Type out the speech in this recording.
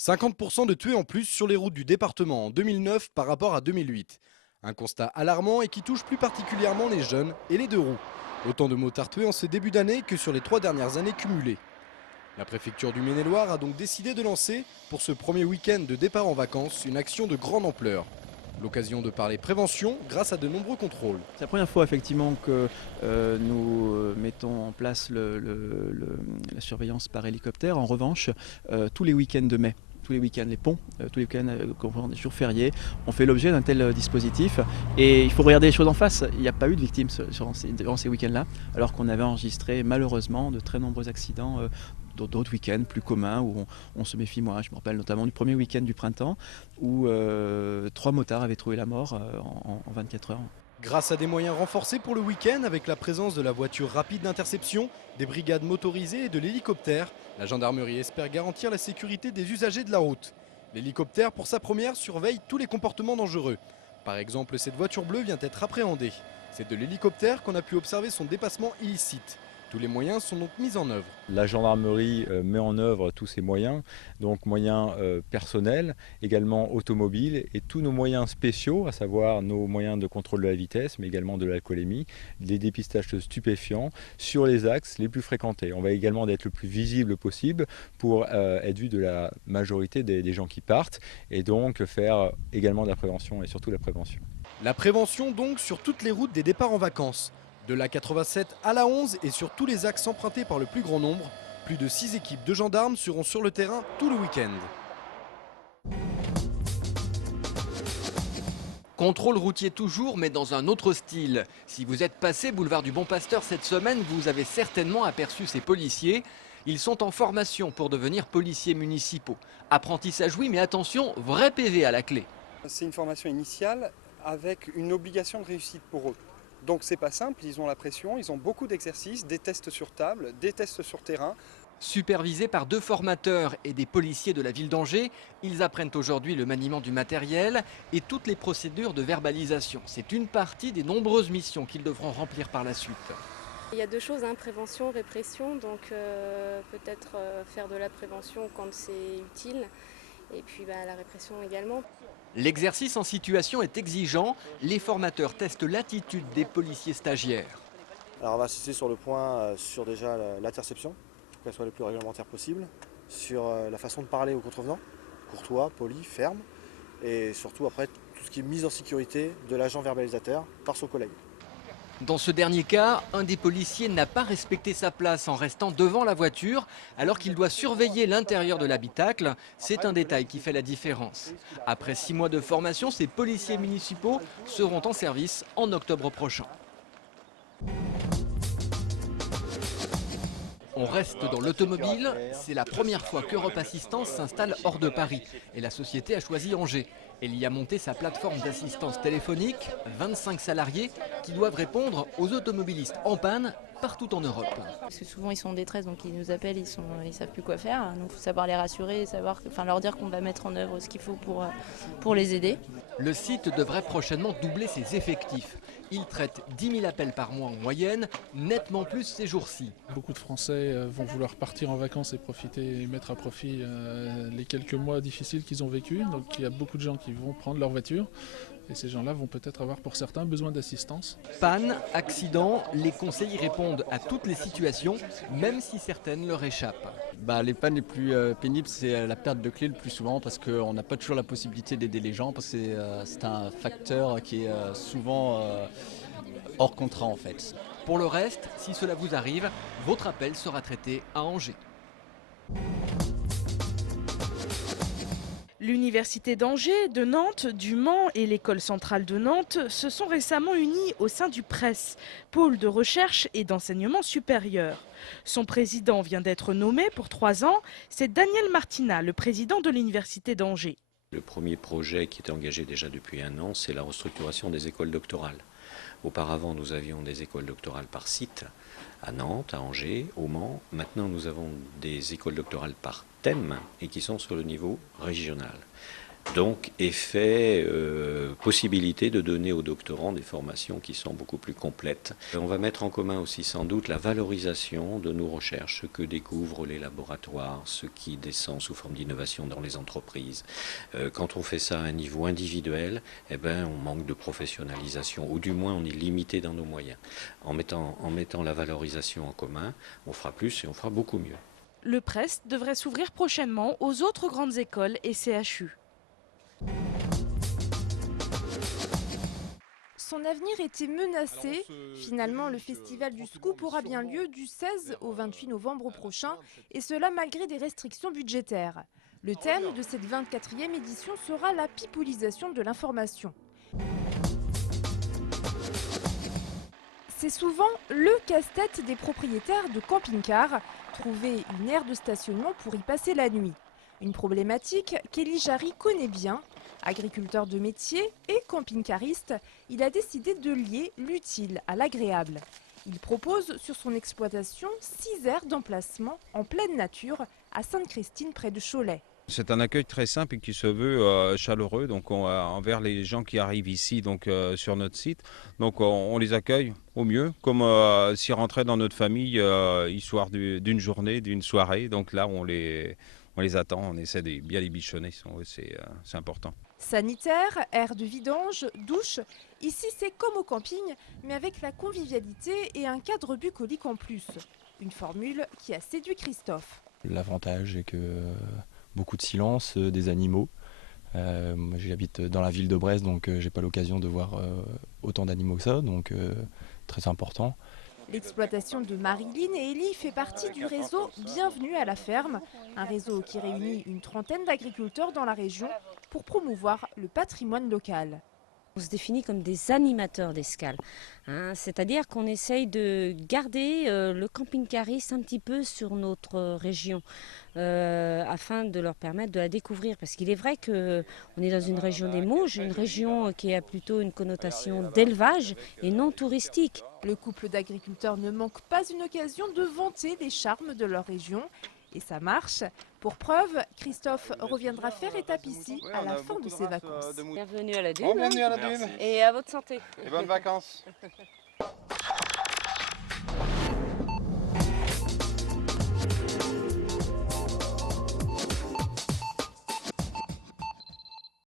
50% de tués en plus sur les routes du département en 2009 par rapport à 2008. Un constat alarmant et qui touche plus particulièrement les jeunes et les deux roues. Autant de motards tués en ce début d'année que sur les 3 dernières années cumulées. La préfecture du Maine-et-Loire a donc décidé de lancer, pour ce premier week-end de départ en vacances, une action de grande ampleur. L'occasion de parler prévention grâce à de nombreux contrôles. C'est la première fois effectivement que nous mettons en place la surveillance par hélicoptère. En revanche, tous les week-ends de mai, tous les week-ends, les ponts, tous les week-ends, des jours fériés, ont fait l'objet d'un tel dispositif. Et il faut regarder les choses en face. Il n'y a pas eu de victimes durant ces week-ends-là, alors qu'on avait enregistré malheureusement de très nombreux accidents d'autres week-ends plus communs où on se méfie moins. Je me rappelle notamment du premier week-end du printemps où 3 motards avaient trouvé la mort en 24 heures. Grâce à des moyens renforcés pour le week-end, avec la présence de la voiture rapide d'interception, des brigades motorisées et de l'hélicoptère, la gendarmerie espère garantir la sécurité des usagers de la route. L'hélicoptère, pour sa première, surveille tous les comportements dangereux. Par exemple, cette voiture bleue vient d'être appréhendée. C'est de l'hélicoptère qu'on a pu observer son dépassement illicite. Tous les moyens sont donc mis en œuvre. La gendarmerie met en œuvre tous ces moyens, donc moyens personnels, également automobiles, et tous nos moyens spéciaux, à savoir nos moyens de contrôle de la vitesse, mais également de l'alcoolémie, les dépistages de stupéfiants sur les axes les plus fréquentés. On va également être le plus visible possible pour être vu de la majorité des gens qui partent, et donc faire également de la prévention, et surtout la prévention. La prévention donc sur toutes les routes des départs en vacances. De la 87 à la 11 et sur tous les axes empruntés par le plus grand nombre, plus de 6 équipes de gendarmes seront sur le terrain tout le week-end. Contrôle routier toujours, mais dans un autre style. Si vous êtes passé boulevard du Bon Pasteur cette semaine, vous avez certainement aperçu ces policiers. Ils sont en formation pour devenir policiers municipaux. Apprentissage oui, mais attention, vrai PV à la clé. C'est une formation initiale avec une obligation de réussite pour eux. Donc c'est pas simple, ils ont la pression, ils ont beaucoup d'exercices, des tests sur table, des tests sur terrain. Supervisés par 2 formateurs et des policiers de la ville d'Angers, ils apprennent aujourd'hui le maniement du matériel et toutes les procédures de verbalisation. C'est une partie des nombreuses missions qu'ils devront remplir par la suite. Il y a 2 choses, prévention, répression, donc peut-être faire de la prévention quand c'est utile, et puis la répression également. L'exercice en situation est exigeant. Les formateurs testent l'attitude des policiers stagiaires. Alors on va insister sur le point, sur déjà l'interception, pour qu'elle soit le plus réglementaire possible, sur la façon de parler aux contrevenants, courtois, poli, ferme, et surtout après tout ce qui est mise en sécurité de l'agent verbalisateur par son collègue. Dans ce dernier cas, un des policiers n'a pas respecté sa place en restant devant la voiture alors qu'il doit surveiller l'intérieur de l'habitacle. C'est un détail qui fait la différence. Après 6 mois de formation, ces policiers municipaux seront en service en octobre prochain. On reste dans l'automobile. C'est la première fois qu'Europe Assistance s'installe hors de Paris. Et la société a choisi Angers. Elle y a monté sa plateforme d'assistance téléphonique, 25 salariés qui doivent répondre aux automobilistes en panne partout en Europe. Parce que souvent ils sont en détresse, donc ils nous appellent, ils savent plus quoi faire. Donc il faut savoir les rassurer, leur dire qu'on va mettre en œuvre ce qu'il faut pour les aider. Le site devrait prochainement doubler ses effectifs. Il traite 10 000 appels par mois en moyenne, nettement plus ces jours-ci. Beaucoup de Français vont vouloir partir en vacances et profiter et mettre à profit les quelques mois difficiles qu'ils ont vécus. Donc il y a beaucoup de gens qui vont prendre leur voiture et ces gens-là vont peut-être avoir pour certains besoin d'assistance. Panne, accident, les conseillers répondent à toutes les situations, même si certaines leur échappent. Les pannes les plus pénibles, c'est la perte de clé le plus souvent parce qu'on n'a pas toujours la possibilité d'aider les gens parce que c'est un facteur qui est souvent hors contrat en fait. Pour le reste, si cela vous arrive, votre appel sera traité à Angers. L'Université d'Angers, de Nantes, du Mans et l'École centrale de Nantes se sont récemment unis au sein du PRES, pôle de recherche et d'enseignement supérieur. Son président vient d'être nommé pour 3 ans, c'est Daniel Martina, le président de l'Université d'Angers. Le premier projet qui était engagé déjà depuis 1 an, c'est la restructuration des écoles doctorales. Auparavant, nous avions des écoles doctorales par site, à Nantes, à Angers, au Mans. Maintenant, nous avons des écoles doctorales par thème et qui sont sur le niveau régional. Donc, effet, possibilité de donner aux doctorants des formations qui sont beaucoup plus complètes. On va mettre en commun aussi sans doute la valorisation de nos recherches, ce que découvrent les laboratoires, ce qui descend sous forme d'innovation dans les entreprises. Quand on fait ça à un niveau individuel, eh ben, on manque de professionnalisation, ou du moins on est limité dans nos moyens. En mettant la valorisation en commun, on fera plus et on fera beaucoup mieux. Le PREST devrait s'ouvrir prochainement aux autres grandes écoles et CHU. Son avenir était menacé. Finalement, le festival du Scoop aura bien lieu du 16 au 28 novembre prochain, et cela malgré des restrictions budgétaires. Le thème de cette 24e édition sera la pipolisation de l'information. C'est souvent le casse-tête des propriétaires de camping-cars, trouver une aire de stationnement pour y passer la nuit. Une problématique qu'Élie Jarry connaît bien. Agriculteur de métier et camping-cariste, il a décidé de lier l'utile à l'agréable. Il propose sur son exploitation 6 aires d'emplacement en pleine nature à Sainte-Christine près de Cholet. C'est un accueil très simple et qui se veut chaleureux donc envers les gens qui arrivent ici donc, sur notre site. Donc on les accueille au mieux, comme s'ils rentraient dans notre famille, histoire d'une journée, d'une soirée. Donc là on les attend, on essaie de bien les bichonner, c'est important. Sanitaire, aire de vidange, douche. Ici c'est comme au camping, mais avec la convivialité et un cadre bucolique en plus. Une formule qui a séduit Christophe. L'avantage est que beaucoup de silence, des animaux. Moi j'habite dans la ville de Brest, donc j'ai pas l'occasion de voir autant d'animaux que ça, donc très important. L'exploitation de Marilyn et Élie fait partie du réseau Bienvenue à la ferme, un réseau qui réunit une trentaine d'agriculteurs dans la région pour promouvoir le patrimoine local. On se définit comme des animateurs d'escale, c'est-à-dire qu'on essaye de garder le camping-cariste un petit peu sur notre région afin de leur permettre de la découvrir. Parce qu'il est vrai qu'on est dans une région des Mauges, une région qui a plutôt une connotation d'élevage et non touristique. Le couple d'agriculteurs ne manque pas une occasion de vanter les charmes de leur région. Et ça marche. Pour preuve, Christophe reviendra faire étape ici à la fin de ses vacances. Bienvenue à la Dune. Bienvenue à la Dune. Et à votre santé. Et bonnes vacances.